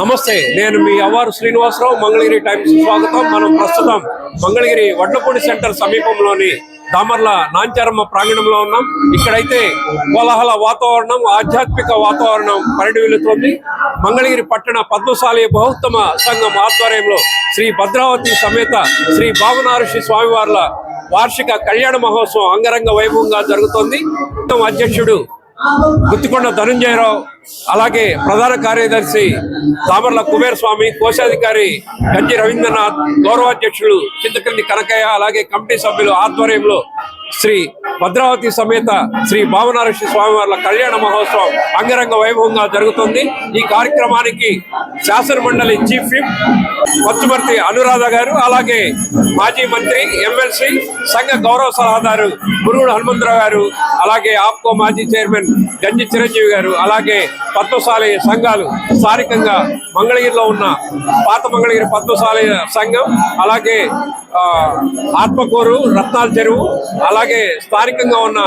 నమస్తే, నేను మీ అవ్వారు శ్రీనివాసరావు. మంగళగిరి టైమ్స్ స్వాగతం. మనం ప్రస్తుతం మంగళగిరి వడ్లపూడి సెంటర్ సమీపంలోని దామర్ల నాంచారమ్మ ప్రాంగణంలో ఉన్నాం. ఇక్కడైతే కోలాహల వాతావరణం, ఆధ్యాత్మిక వాతావరణం పరిడివిల్లుతోంది. మంగళగిరి పట్టణ పద్మశాలి బహుత్తమ సంఘం ఆధ్వర్యంలో శ్రీ భద్రావతి సమేత శ్రీ భావనారుషి స్వామివార్ల వార్షిక కళ్యాణ మహోత్సవం అంగరంగ వైభవంగా జరుగుతోంది. అధ్యక్షుడు గుత్తికొండ ధనుంజయరావు, అలాగే ప్రధాన కార్యదర్శి దామర్ల కుబేరస్వామి, కోశాధికారి గంజి రవీంద్రనాథ్, గౌరవాధ్యక్షులు చింతకల్లి కనకయ్య, అలాగే కమిటీ సభ్యులు ఆధ్వర్యంలో శ్రీ భద్రావతి సమేత శ్రీ భావనారుషి స్వామివార్ల కళ్యాణ మహోత్సవం అంగరంగ వైభవంగా జరుగుతుంది. ఈ కార్యక్రమానికి శాసన మండలి చీఫ్ విప్ పచ్చుమర్తి అనురాధ గారు, అలాగే మాజీ మంత్రి, ఎమ్మెల్సీ, సంఘ గౌరవ సలహాదారు గురువుడు హనుమంతరావు గారు, అలాగే ఆప్కో మాజీ చైర్మన్ గంజి చిరంజీవి గారు, అలాగే పద్మశాలి సంఘాలు, స్థానికంగా మంగళగిరిలో ఉన్న పాత మంగళగిరి పద్మశాలి సంఘం, అలాగే ఆత్మకూరు, రత్నాల చెరువు, అలాగే స్థానికంగా ఉన్న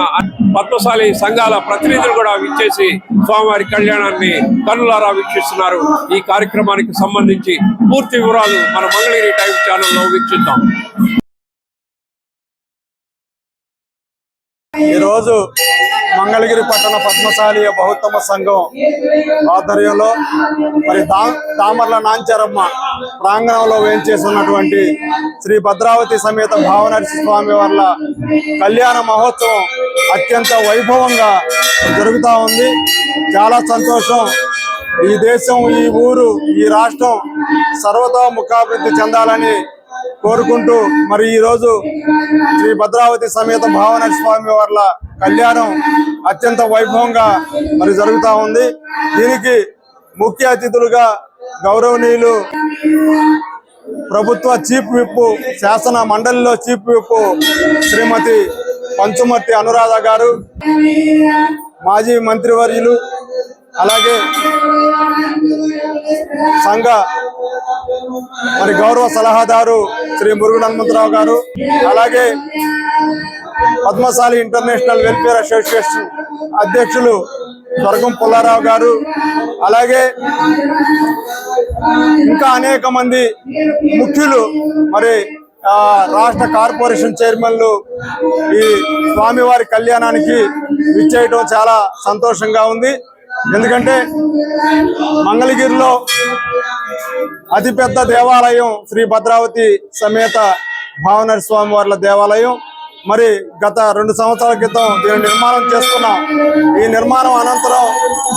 పద్మశాలి సంఘాల ప్రతినిధులు కూడా విచ్చేసి స్వామివారి కళ్యాణాన్ని కన్నులారా వీక్షిస్తున్నారు. ఈ కార్యక్రమానికి సంబంధించి పూర్తి వివరాలు మన మంగళగిరి టైమ్స్ ఛానల్లో వీక్షిద్దాం. ఈరోజు మంగళగిరి పట్టణ పద్మశాలి బహుత్తమ సంఘం ఆధ్వర్యంలో మరి దామర్ల నాంచారమ్మ ప్రాంగణంలో వేంచేస్తున్నటువంటి శ్రీ భద్రావతి సమేత భావనారుషి స్వామి వార్ల కళ్యాణ మహోత్సవం అత్యంత వైభవంగా జరుగుతూ ఉంది. చాలా సంతోషం. ఈ దేశం, ఈ ఊరు, ఈ రాష్ట్రం సర్వతోముఖాభివృద్ధి చెందాలని కోరుకుంటూ మరి ఈరోజు శ్రీ భద్రావతి సమేత భావనారుషి స్వామి వార్ల కళ్యాణం అత్యంత వైభవంగా మరి జరుగుతూ ఉంది. దీనికి ముఖ్య అతిథులుగా గౌరవనీయులు ప్రభుత్వ చీఫ్ విప్, శాసన మండలిలో చీఫ్ విప్ శ్రీమతి పంచుమర్తి అనురాధ గారు, మాజీ మంత్రివర్యులు, అలాగే సంఘ మరి గౌరవ సలహాదారు శ్రీ మురుగుడు హనుమంతరావు గారు, అలాగే పద్మశాలి ఇంటర్నేషనల్ వెల్ఫేర్ అసోసియేషన్ అధ్యక్షులు స్వర్గం పుల్లారావు గారు, అలాగే ఇంకా అనేక మంది ముఖ్యులు, మరి రాష్ట్ర కార్పొరేషన్ చైర్మన్లు ఈ స్వామివారి కళ్యాణానికి విచ్చేయడం చాలా సంతోషంగా ఉంది. ఎందుకంటే మంగళగిరిలో అతిపెద్ద దేవాలయం శ్రీ భద్రావతి సమేత భావనారుషి స్వామి వార్ల దేవాలయం. మరి గత 2 సంవత్సరాల క్రితం దీన్ని నిర్మాణం చేసుకున్నాం. ఈ నిర్మాణం అనంతరం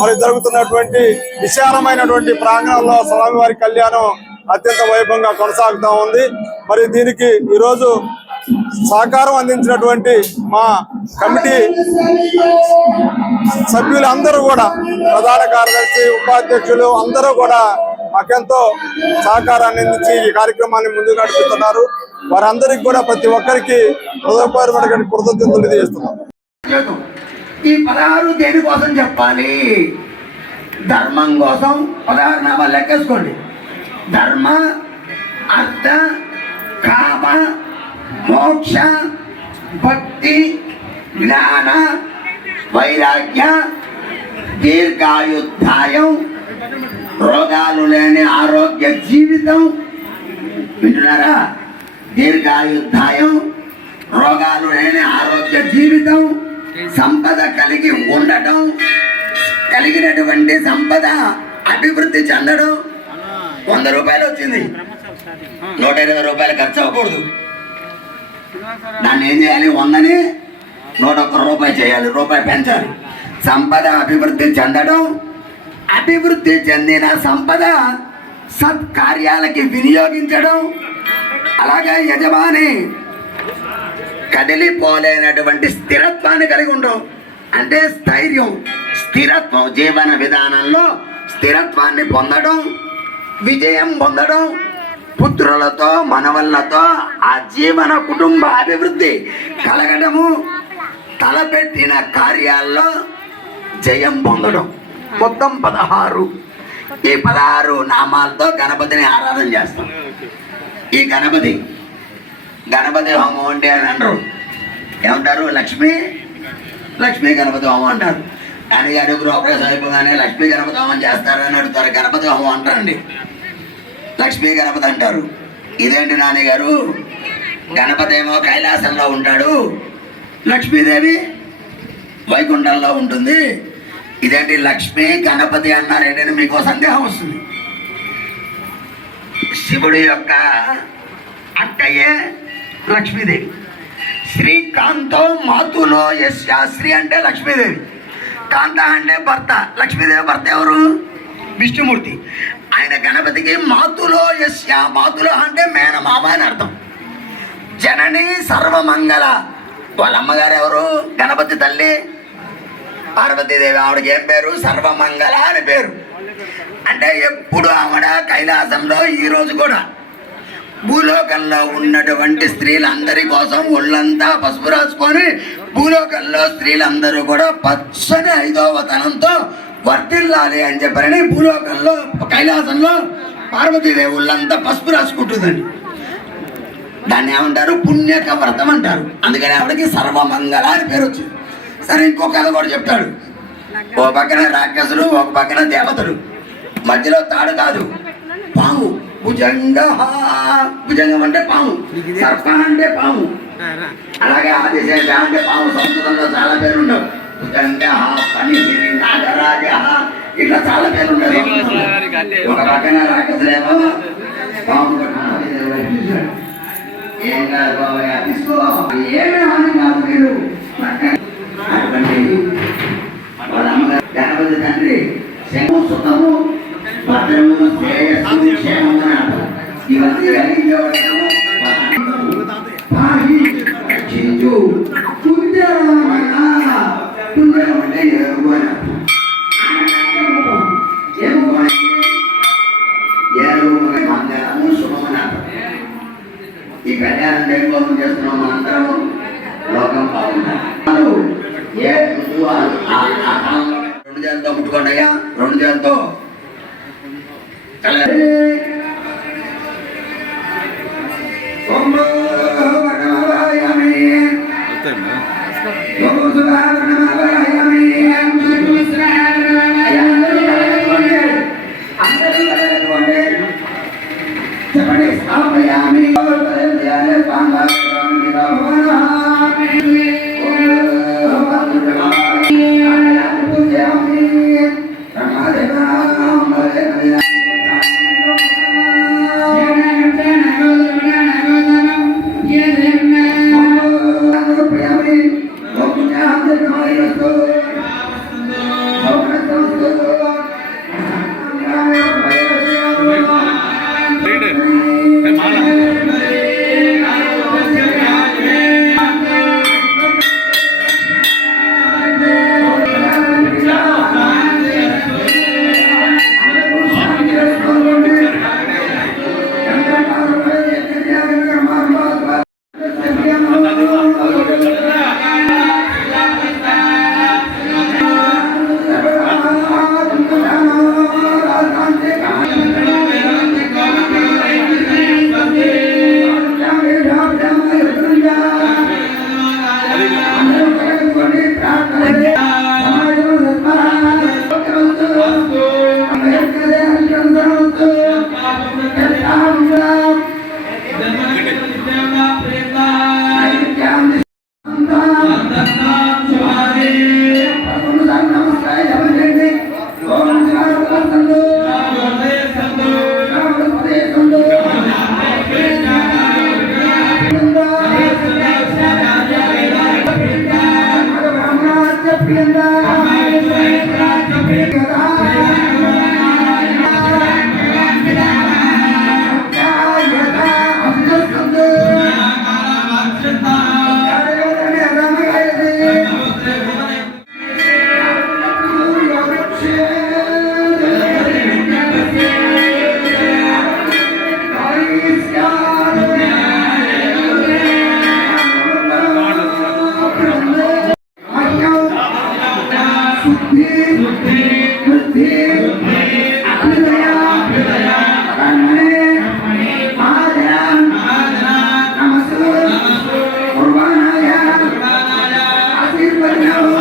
మరి జరుగుతున్నటువంటి విశాలమైనటువంటి ప్రాంగణంలో స్వామివారి కళ్యాణం అత్యంత వైభవంగా కొనసాగుతూ ఉంది. మరి దీనికి ఈరోజు సహకారం అందించినటువంటి మా కమిటీ సభ్యులందరూ కూడా, ప్రధాన కార్యదర్శి, ఉపాధ్యక్షులు అందరూ కూడా మాకెంతో సహకారాన్ని అందించి ఈ కార్యక్రమాన్ని ముందుకు నడుపుతున్నారు. వారందరికీ కూడా ప్రతి ఒక్కరికి హృదయపూర్వక కృతజ్ఞతలు తెలియజేస్తున్నాం. ఈ 16 దేనికోసం చెప్పాలి? ధర్మం కోసం 16 నామాలు లెక్కేసుకోండి. ధర్మ, అర్థ, కామ, మోక్ష, భక్తి, జ్ఞాన, వైరాగ్య, దీర్ఘాయుద్ధాయం, రోగాలు లేని ఆరోగ్య జీవితం. వింటున్నారా? దీర్ఘాయుద్ధాయం, రోగాలు లేని ఆరోగ్య జీవితం, సంపద కలిగి ఉండటం, కలిగినటువంటి సంపద అభివృద్ధి చెందడం. 100 రూపాయలు వచ్చింది, 120 రూపాయలు ఖర్చు అవ్వకూడదు. దాన్ని ఏం చేయాలి? 100ని 101 రూపాయలు చేయాలి, రూపాయి పెంచాలి. సంపద అభివృద్ధి చెందడం, అభివృద్ధి చెందిన సంపద సత్కార్యాలకి వినియోగించడం, అలాగే యజమాని కదిలిపోలేనటువంటి స్థిరత్వాన్ని కలిగి ఉండడం. అంటే స్థైర్యం, స్థిరత్వం, జీవన విధానంలో స్థిరత్వాన్ని పొందడం, విజయం పొందడం, పుత్రులతో, మనవళ్లతో ఆ జీవన కుటుంబ అభివృద్ధి కలగడము, తలపెట్టిన కార్యాల్లో జయం పొందడం. మొత్తం 16. ఈ 16 నామాలతో గణపతిని ఆరాధన చేస్తాం. ఈ గణపతి హోమం అంటే అని అంటారు. ఏమంటారు? లక్ష్మీ గణపతి హోమం అంటారు. అని గారు గృహప్రవేశం అయిపోగానే లక్ష్మీ గణపతి హోమం చేస్తారు అని అడుగుతారు. గణపతి హోమం అంటారండి, లక్ష్మీ గణపతి అంటారు. ఇదేంటి నాన్నగారు, గణపతి ఏమో కైలాసంలో ఉంటాడు, లక్ష్మీదేవి వైకుంఠంలో ఉంటుంది, ఇదేంటి లక్ష్మీ గణపతి అన్నారేంటని మీకు సందేహం వస్తుంది. శివుడి యొక్క అక్కయ్యే లక్ష్మీదేవి. శ్రీకాంతో మాతులో యస్య, శ్రీ అంటే లక్ష్మీదేవి, కాంత అంటే భర్త. లక్ష్మీదేవి భర్త ఎవరు? విష్ణుమూర్తి. ఆయన గణపతికి మాతులో యస్య, మాతులో అంటే మేనమామ అని అర్థం. జనని సర్వమంగళ, వాళ్ళ అమ్మగారు ఎవరు? గణపతి తల్లి పార్వతీదేవి. ఆవిడకి ఏం పేరు? సర్వమంగళ అని పేరు. అంటే ఎప్పుడు ఆవిడ కైలాసంలో ఈ రోజు కూడా భూలోకంలో ఉన్నటువంటి స్త్రీలందరి కోసం ఒళ్ళంతా పసుపు రాసుకొని భూలోకంలో స్త్రీలందరూ కూడా పచ్చని 5వ తనంతో వర్తిల్లాలి అని చెప్పారని భూలోకంలో కైలాసంలో పార్వతీదేవి ఒళ్ళంతా పసుపు రాసుకుంటుందండి. దాన్ని ఏమంటారు? పుణ్యక వ్రతం అంటారు. అందుకని ఆవిడకి సర్వమంగళ అని పేరు వచ్చింది. సరే, ఇంకో కథ కూడా చెప్తాడు. ఓ పక్కన రాక్షసులు, ఒక పక్కన దేవతలు, మధ్యలో తాడు కాదు పాము. భుజంగ, భుజంగం అంటే పాము, సర్ప అంటే పాము, అలాగే ఆదిశేష అంటే పాము. సంస్కృతంలో చాలా పేరు ఉండవు. భుజంగ, పనిగిరి, నాగరాజ, ఇట్లా చాలా పేరు ఉండదు. ఒక పక్కన రాక్షసులేమో పాము ఏం కాదు బాబయ్య, తీసుకో, ఏమి హాని కాదు మీరు. వాళ్ళ అమ్మగారు గణపతి తండ్రి శంఖము సుఖము భద్రము శ్రేయస్సు క్షేమము అని అంటారు. ఇవన్నీ కలిగించేవాడేమో రక్షించు, పుణ్యము అంటే ఎరుగు అని అర్థం. ఎరుగు అంటే ఎరుగు మంగళము శుభము అని అర్థం. ఈ కళ్యాణం దేనికోసం చేస్తున్నాం మనందరము? లోకం బాగుండాలి. రెండు చేతులతో ముట్టుకోండి అయ్యా, రెండు చేతులతో. చెప్పండి.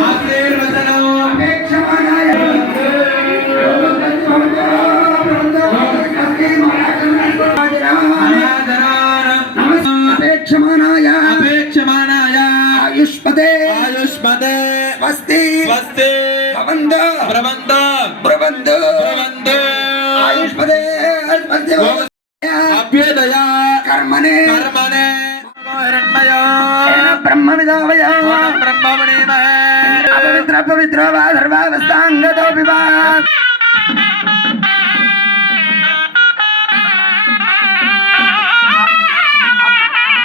ఆశీర్వచనం అపేక్ష స్వస్తి భవంతు ప్రబంధ ప్రబంధు ప్రబంధ ఆయుష్పదే అభ్యుదయ కర్మణే కర్మణే హిరణ్మయ బ్రహ్మ విదావయ బ్రహ్మమణిమహే అపవిత్ర పవిత్ర వా సర్వావస్థాంగతో వివా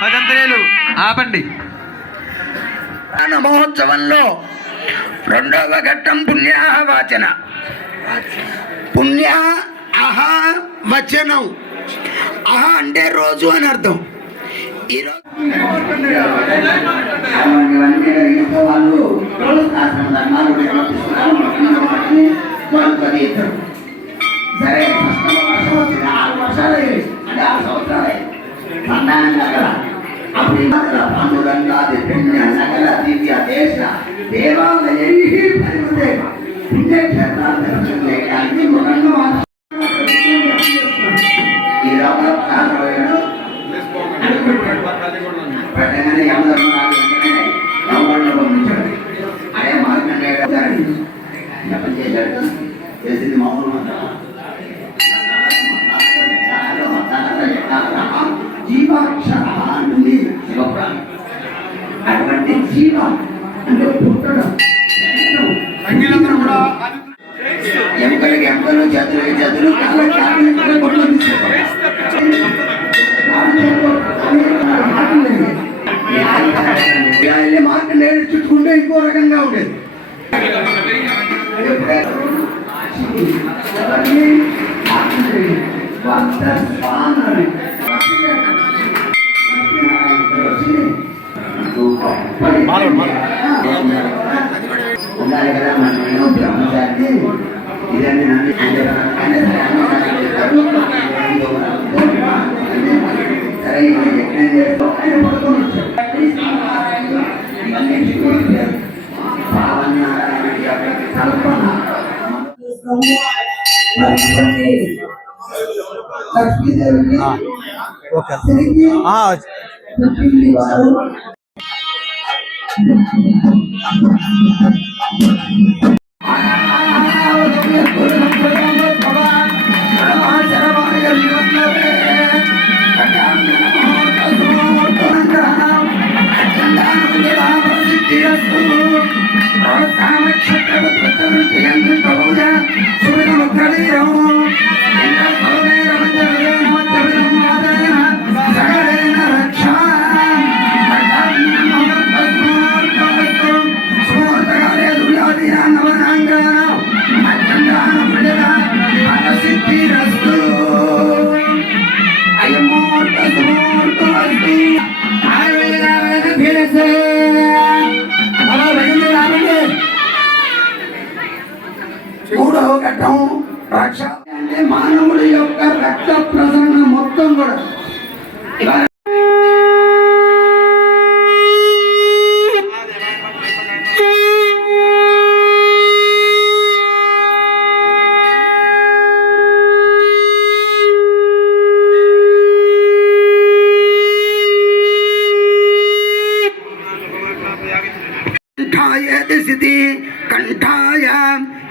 భజంత్రీలు ఆపండి. ప్రాణ మహోత్సవంలో రెండవ ఘట్టం పుణ్యాహవాచన. పుణ్య అహ వచనం. అహ అంటే రోజు అని అర్థం. ఈరోజు సరే 6వ వర్షం వచ్చింది, 6 వర్షాలు అయ్యాయి అంటే 6 సంవత్సరాలు సంతానం కల అప్పుడు పాండురంగాది పుణ్య సకల దివ్య దేశ దేవాలయ పుణ్యక్షేత్రాలు దర్శనం చేయడానికి ఈ లోపల 17 పెట్టగానే యమధర్మరాజు వెంటనే నవ్వుల్లో పంపించాడు. అదే మార్కండేయ జపం చేశాడు. చేసింది మామూలు జీవాక్షర అంటుంది శివపురాణం. అటువంటి జీవ అంటే పుట్టడం, ఎముకలకి ఎముకలు, చేతులకి చేతులు, కాళ్ళకి కాళ్ళు, కొట్లు మార్కండేయుడు చుట్టుకుంటే ఇంకో రకంగా ఉండేది. ఉండాలి కదా మన బ్రహ్మచారి. ఇదండి నన్ను సరే యజ్ఞం చేస్తాం కల్పన లక్ష్మీదేవికి తిరిగి వారు మూడవ ఘట్టం రక్ష అంటే మానవుడి యొక్క రక్త ప్రసరణ మొత్తం కూడా कंठाय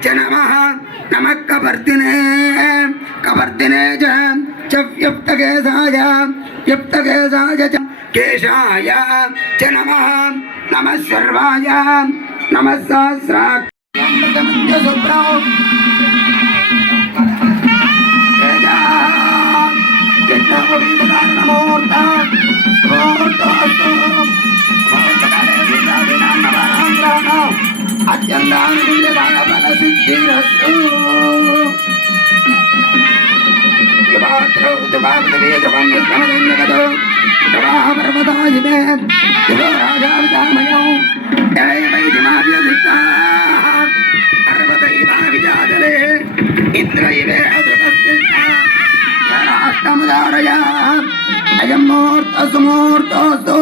च नमः नमः कवर्तिने कवर्तिने च व्यप्तकेशाय व्यप्तकेशाय च केशाय च नमः नमः सर्वाय नमः सहस्राक्षमृतमन्य सुप्रो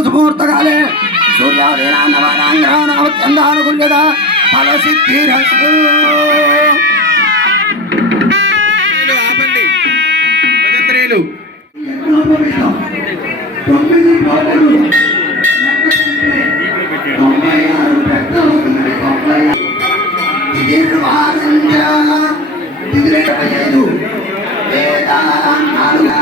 సుమూర్తకాలే సూర్యాదీనాన్నవానాంగ్రహణావత్యందానుకుల్యదా ఫలసిద్ధిరస్తు. ఆపండి భజంత్రీలు. 9 రోజులు 96 పెద్ద నిర్వాణంచ దిగ్రేపయేదు వేదాంతాలుగా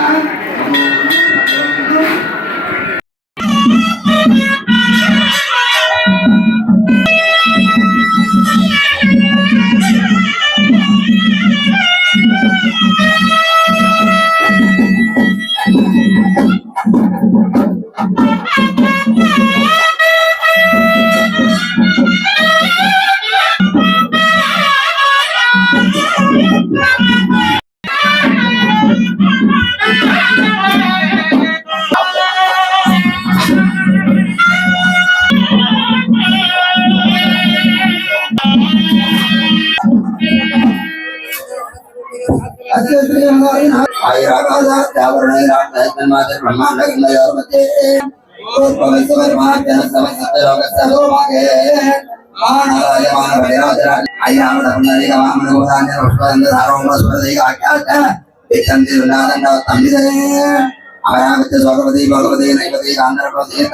అమరావతి స్వగవతి భగవతి నైపతి ఆంధ్రప్రదేశ్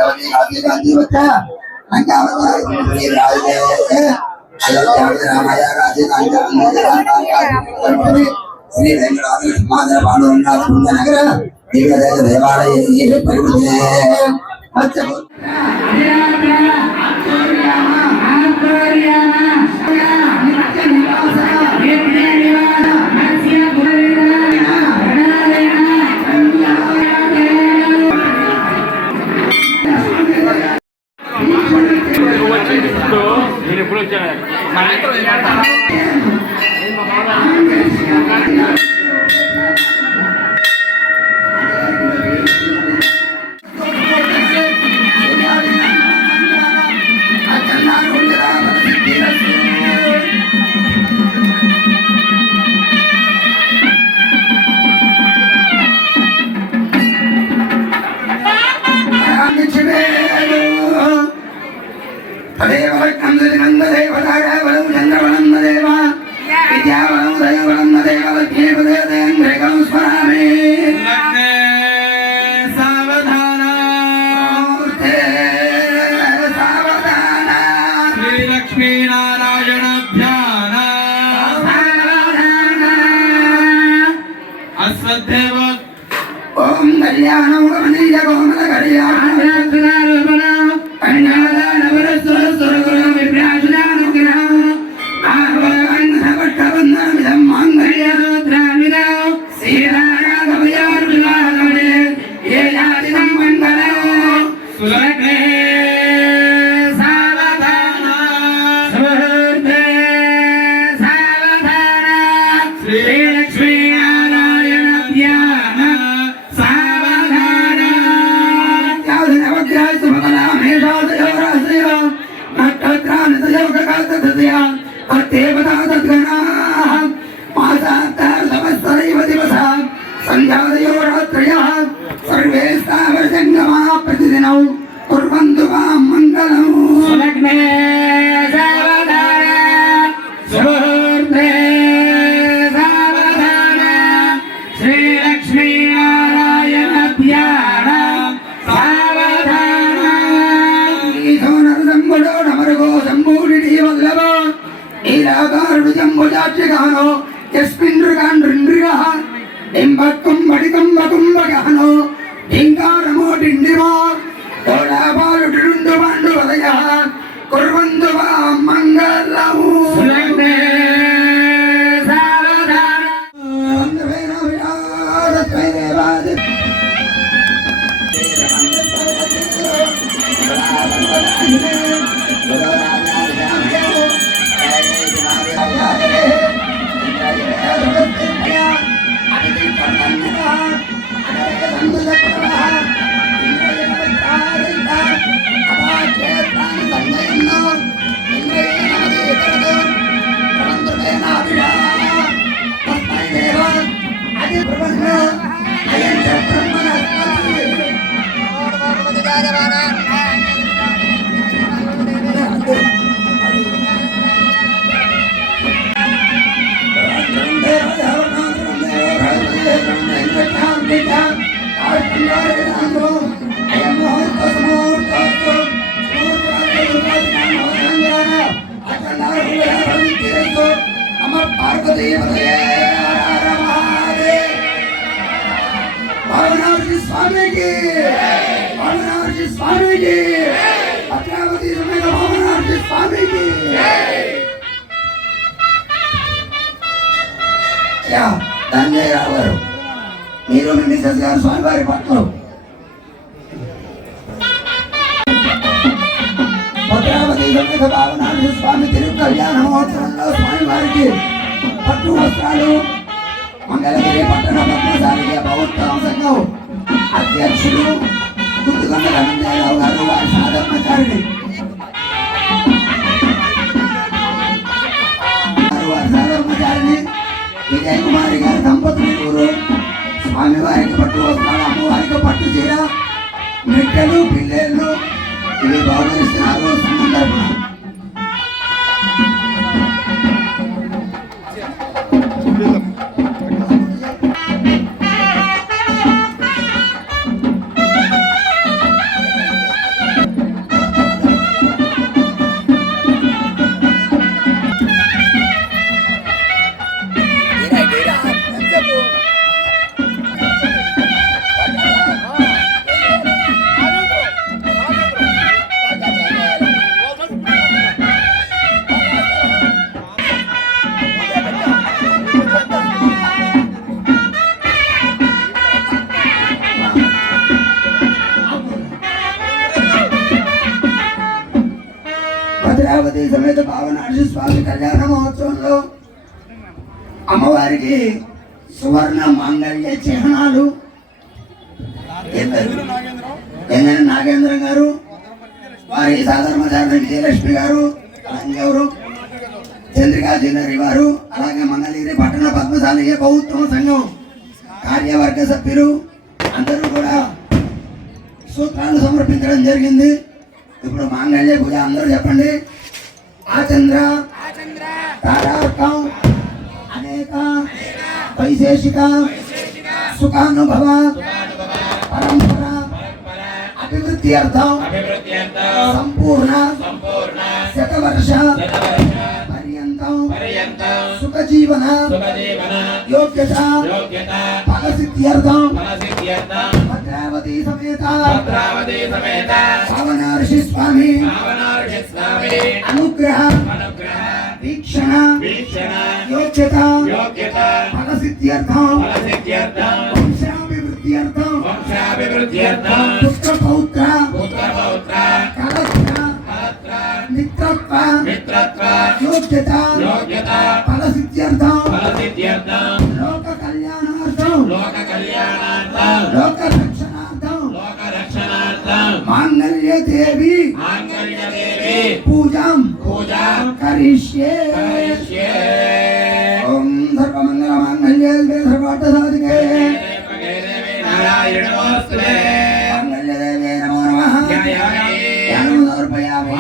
గాంధీ వచ్చ రామయ్య గాంధీ శ్రీ వెంకటేశ్వర పాండురంగనగర దేవాలయ నేను ఎప్పుడు వచ్చాను లక్ష్మీనారాయణ ధ్యాన అశ్వత్థేవ ఓం కళ్యాణం గమనీయ కోమల కళ్యాణ సంధ్యాదయో రాత్రయः సర్వే స్థావరజంగమా ప్రతిదినం కుర్వంతు మాం మంగళం సులగ్నే సావధాన సుముహూర్తే సావధాన శ్రీలక్ష్మీనారాయణ ధ్యాన సావధాన ఈశోనరదంబుడో నమరుగో సంభూరిణీ వల్లభ నీలాకారుడు జంబుజాక్షిగానో యస్మిన్ ఋగాండ్రింద్రిగః కుంభకుంభకుంభగహనో డింగారమో డిండిమో తోడాబాలుడు పండు వదయ కుర్వంతు మంగళము గణపతి భవనార్జి స్వామికి భవనార్జి స్వామికి భద్రావతి సమేత భవనార్జి స్వామికి ధన్యరావు గారు మీరు మీ మిసెస్ గారు స్వామివారి పట్ల భద్రావతి సమేత భవనార్జి స్వామి తిరుగు కళ్యాణ మహోత్సవంలో స్వామివారికి పట్టు వస్త్రాలు మంగళగిరి పట్టణ పద్మశాలి ప్రభుత్వం సంఘం అధ్యక్షులు గుర్తుకొండ రవీంద్రరావు గారు వారి సాధర్మచారిణి విజయ్ కుమారి గారి దంపతులు స్వామివారికి పట్టు వస్త్రాలు అమ్మవారికి పట్టు చీర మెట్టలు పిల్లలు ఇవి బహుకరిస్తున్నారు సంఘం తరపున భద్రావతి సమేత భావనార్జి స్వామి కళ్యాణ మహోత్సవంలో అమ్మవారికి సువర్ణ మాంగళ్య చిహ్నాలు నాగేంద్ర గారు వారి సాధర్మచారి విజయలక్ష్మి గారు ఎవరు చంద్రికా జిల్లరి వారు అలాగే మంగళగిరి పట్టణ పద్మశాలి ప్రభుత్వ సంఘం కార్యవర్గ సభ్యులు అందరూ కూడా సూత్రాలు సమర్పించడం జరిగింది. ఇప్పుడు మాంగళ్య పూజ అందరూ చెప్పండి. ఆచంద్ర తారార్కం అనేక వైశేషిక సుఖానుభవ పరంపర అభివృద్ధి అర్థం సంపూర్ణ శతవర్ష పర్యంతం సుఖ జీవన యోగ్యత ఫల సిద్ధ్యర్థం భద్రావతి సమేత భావనార్షి స్వామి అనుగ్రహ వీక్షణ యోగ్యత ఫల సిద్ధ్యర్థం వంశాభివృద్ధ్యర్థం పుత్ర పౌత్ర కలత్ర మిత్రత్వ యోగ్యత ఫల సిద్ధ్యర్థం లోక కళ్యాణార్థం లోక రక్షణార్థం మాంగళ్య దేవి పూజాం కరిష్యే. ఓం సర్వమంగళ మాంగళ్యే సర్వార్థ సాధికే మాంగళ్య దేవే నమో నమః. ధ్యానం సమర్పయామి.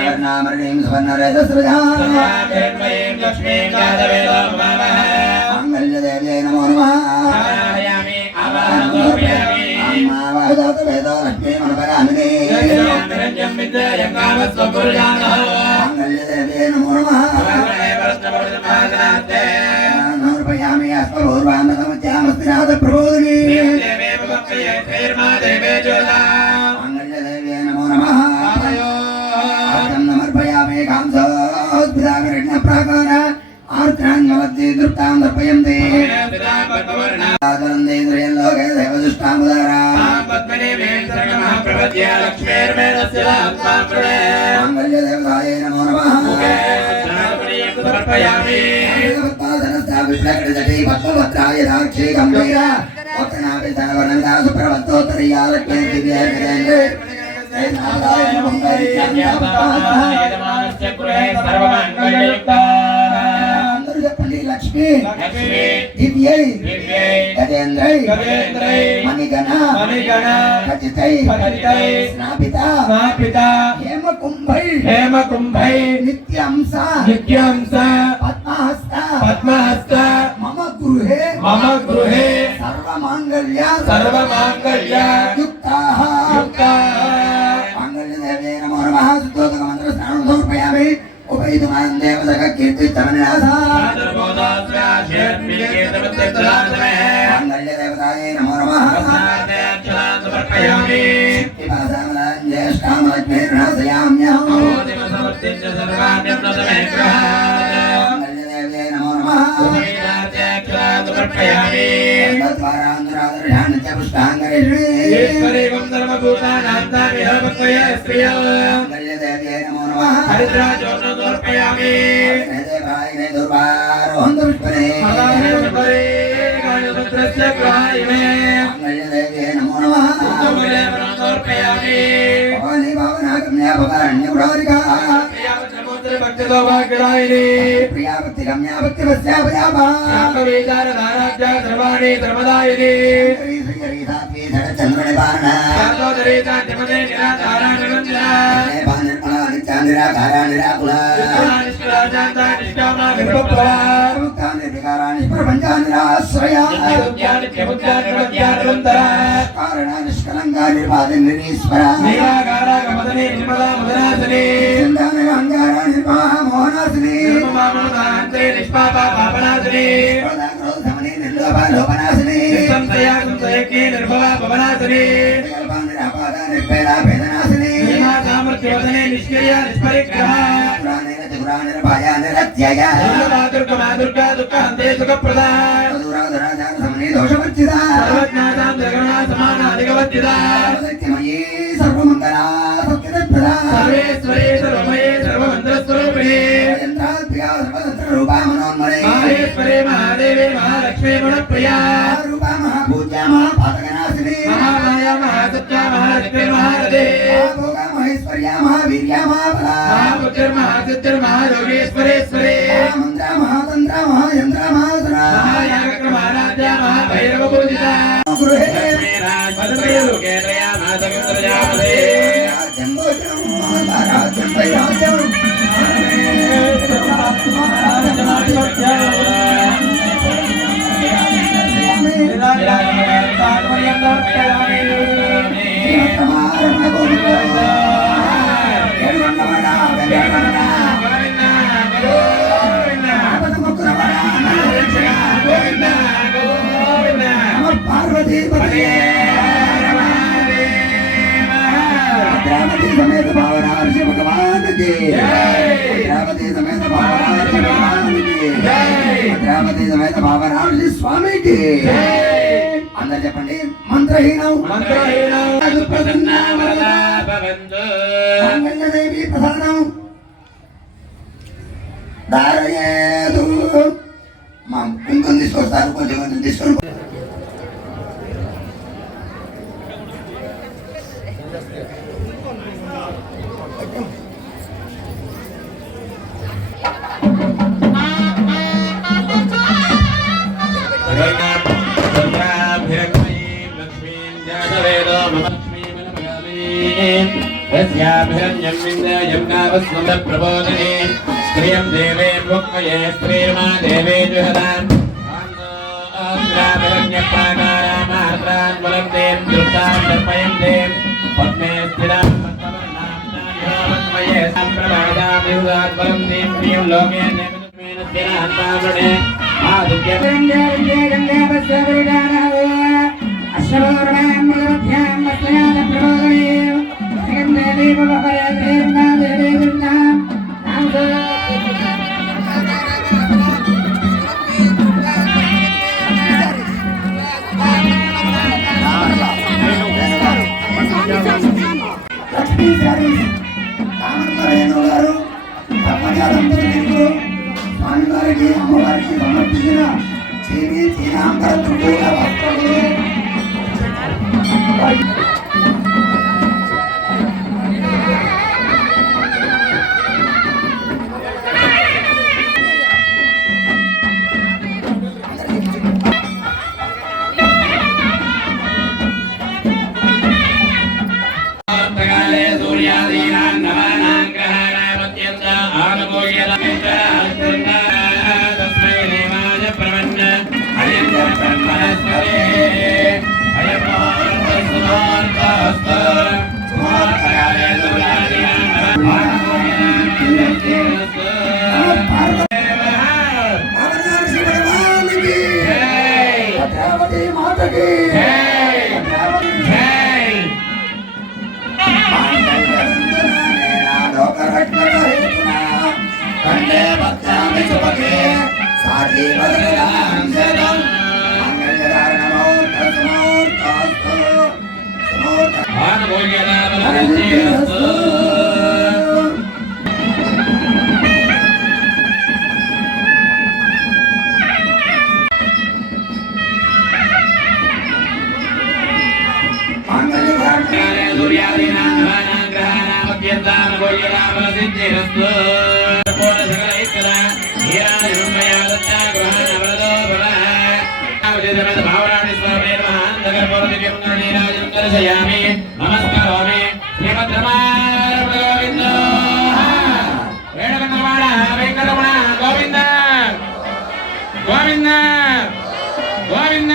వర్ణామరణీం సువర్ణరజస్రజా మాంగళ్య దేవే నమో నమః. వేదో మనపరామినే మాంగళ్య దేవే నమో నమః. సమర్పయామి అస్మభూర్వామతమత్యామస్తినాథ ప్రబోధిని మాంగళ్య దేవే నమో నమః. సమర్పయామి కాంసోద్భిదాకరణ్య ప్రాకార ఆర్ద్రాంగవద్ది దృప్తాం దర్పయంతి లోకే దేవదుష్టాముదారా మాంగళ్య దేవతాయ నమో నమః. పద్మభద్రాయ రాక్షే గంభీర వక్రనాభిధనవర్ణంగా సుప్రభత్తోత్తరీయాలక్ష్మీ దివ్యేంద్రేంద్రే అందరూ చెప్పండి. లక్ష్మి దివ్యై గజేంద్రై మణిగణ ఖచ్చితై స్నాపిత హేమకుంభై నిత్యాంశ పద్మహస్త మమ గృహే సర్వమాంగళ్య యుక్తాః మాంగళ్య దేవే నమో నమః. సుతోదక మంత్ర స్నానం సమర్పయామి. ఉపైతుమాన్ देवतक कीर्ति तमन्यासा मंगल्य देवताय नमो नमः ज्येष्ठामलक्ष्मीर्नाशयाम्यहं मंगल्य देव्यै नमो नमः तद्वारानुरादर्शान् च पुष्टाङ्गरेष्वे मंगल्य देव्यै नमो नमः देवाय दुर्वारोहं दुष्परे मंगल्य देव्यै नमो नमः भवानी भावनागम्य भवारण्य गुणारिका प्रिया भक्ति गम्या भक्ति वस्याभयाभा चंद्रने बाणा निर्मला नित्यानिराकारा निराकुला निर्विकारा निष्प्रपंचा निराश्रया कारणा निष्कलंका निर्बाध निरीश्वरा अंगारा निर्वाह मोहनासिनी सर्वमंगला सर्वेश्वरे सर्वमये सर्वमंत्रस्वरूपिणे रूपा मनोन्मरे माहेश्वरे महादेवे महालक्ष्मी गुणप्रिया रूपा महापूज्या महापातकनाशिनी महामाया महासत्या महालक्ष्मी महारदे भोगा महेश्वर्या महावीर्या महाबला महापुत्र महासिद्धिर महायोगेश्वरेश्वरे मंत्रा महातंत्रा महायंत्रा महासना महायाग महाराज्या महाभैरव पूजिता गुरुहे लक्ष्मीराज लोके त्रया महासगंधरजापदे राज्यं भोजनं महाराज्यं वैराज्यं पार्वती समेत भावना ऋषि भगवान की भद्रावती समेत भावना ऋषि भगवान की भद्रावती समेत भावना ऋषि स्वामी की अंदर చెప్పండి మంత్రహీనం మంగళదేవి ప్రధానం దారయేదు మా కుంకుమ తీసుకొస్తారు కొంచెం తీసుకొని प्रबोधने स्त्रियं देवे मुक्मये स्त्रीर्मा देवे जुहदान् आन्द्राभिरण्यप्राकारामार्द्रान् वलन्दें दृष्टान् दर्पयन्ते पद्मे स्थिरां पद्मये सम्प्रभादां विहुदात् वलन्दें प्रियं लोके नेमितमेन स्थिरान् पावणे స్వామివారికి అమ్మవారికి సమర్పించిన చేవి చీనాంబరత్వం కూడా వస్త్రములు I am నమస్కారామి శ్రీమద్రమారమణ గోవింద వేణుగంధమాణ వెంకటరమణ గోవింద గోవింద గోవింద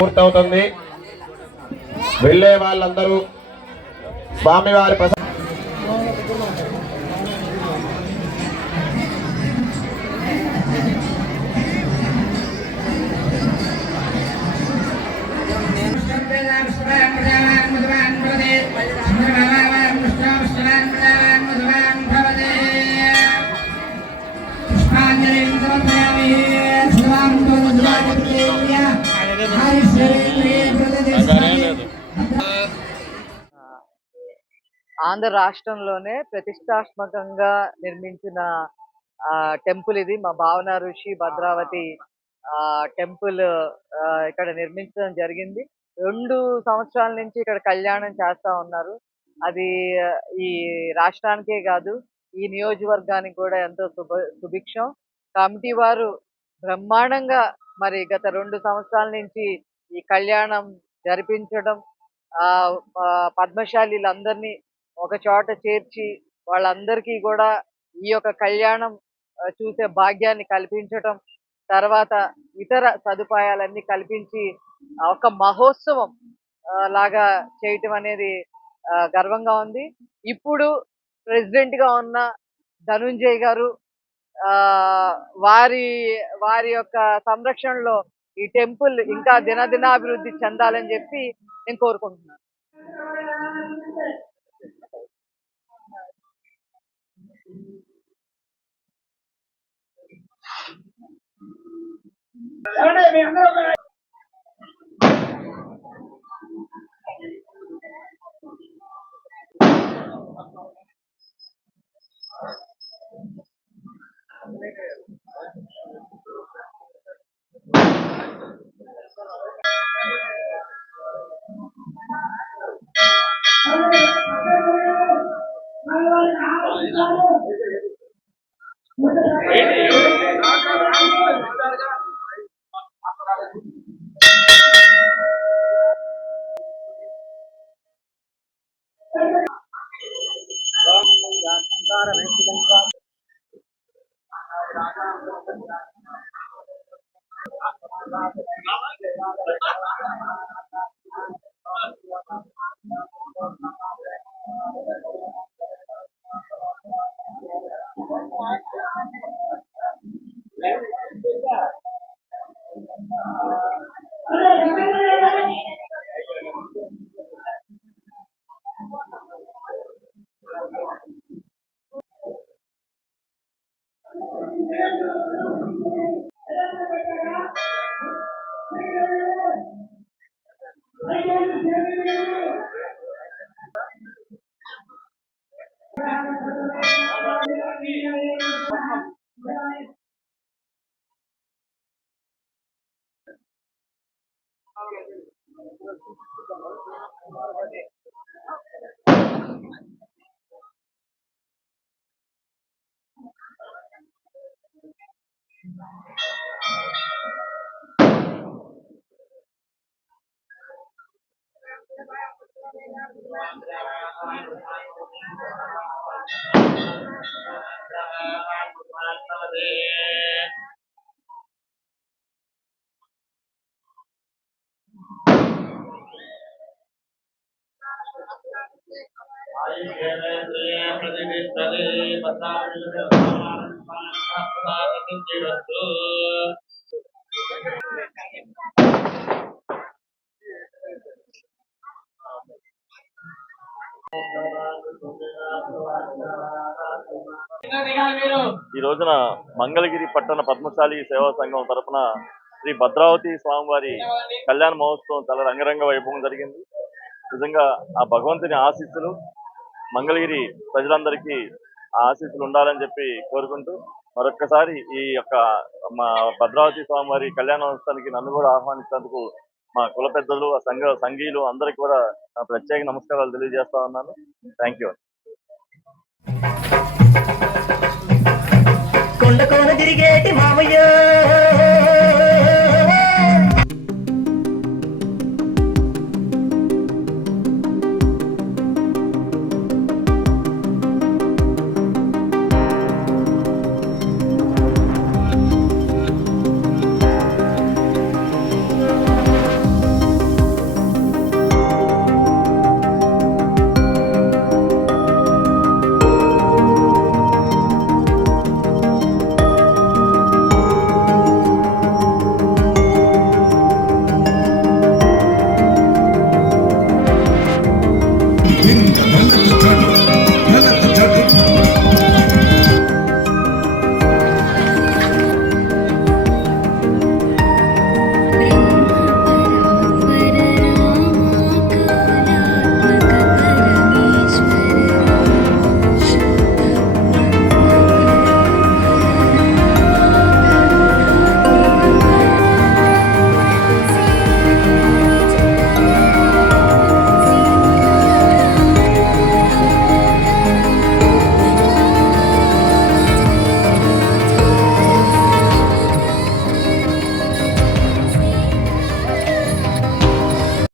పూర్తవుతుంది. వెళ్ళే వాళ్ళందరూ స్వామివారి ఆంధ్ర రాష్ట్రంలోనే ప్రతిష్టాత్మకంగా నిర్మించిన టెంపుల్ ఇది. మా భావన ఋషి భద్రావతి టెంపుల్ ఇక్కడ నిర్మించడం జరిగింది. 2 సంవత్సరాల నుంచి ఇక్కడ కళ్యాణం చేస్తా ఉన్నారు. అది ఈ రాష్ట్రానికే కాదు, ఈ నియోజకవర్గానికి కూడా ఎంతో సుభిక్షం. కమిటీ వారు బ్రహ్మాండంగా మరి గత 2 సంవత్సరాల నుంచి ఈ కళ్యాణం జరిపించడం, పద్మశాలీలందరినీ ఒక చోట చేర్చి వాళ్ళందరికీ కూడా ఈ యొక్క కళ్యాణం చూసే భాగ్యాన్ని కల్పించటం, తర్వాత ఇతర సదుపాయాలన్నీ కల్పించి ఒక మహోత్సవం లాగా చేయటం అనేది గర్వంగా ఉంది. ఇప్పుడు ప్రెసిడెంట్ గా ఉన్న ధనుంజయ్ గారు వారి యొక్క సంరక్షణలో ఈ టెంపుల్ ఇంకా దినదినాభివృద్ధి చెందాలని చెప్పి నేను కోరుకుంటున్నాను. ఈ రోజున మంగళగిరి పట్టణ పద్మశాలి సేవా సంఘం తరపున శ్రీ భద్రావతి స్వామివారి కళ్యాణ మహోత్సవం చాలా రంగరంగ వైభవం జరిగింది. నిజంగా ఆ భగవంతుని ఆశీస్సులు మంగళగిరి ప్రజలందరికీ ఆ ఆశీస్సులు ఉండాలని చెప్పి కోరుకుంటూ మరొక్కసారి ఈ యొక్క మా భద్రావతి స్వామివారి కళ్యాణోత్సవానికి నన్ను కూడా ఆహ్వానించినందుకు మా కుల పెద్దలు సంఘీయులు అందరికీ కూడా ప్రత్యేక నమస్కారాలు తెలియజేస్తా ఉన్నాను. Thank you. కొండ కోన తిరిగేటి మామయ్య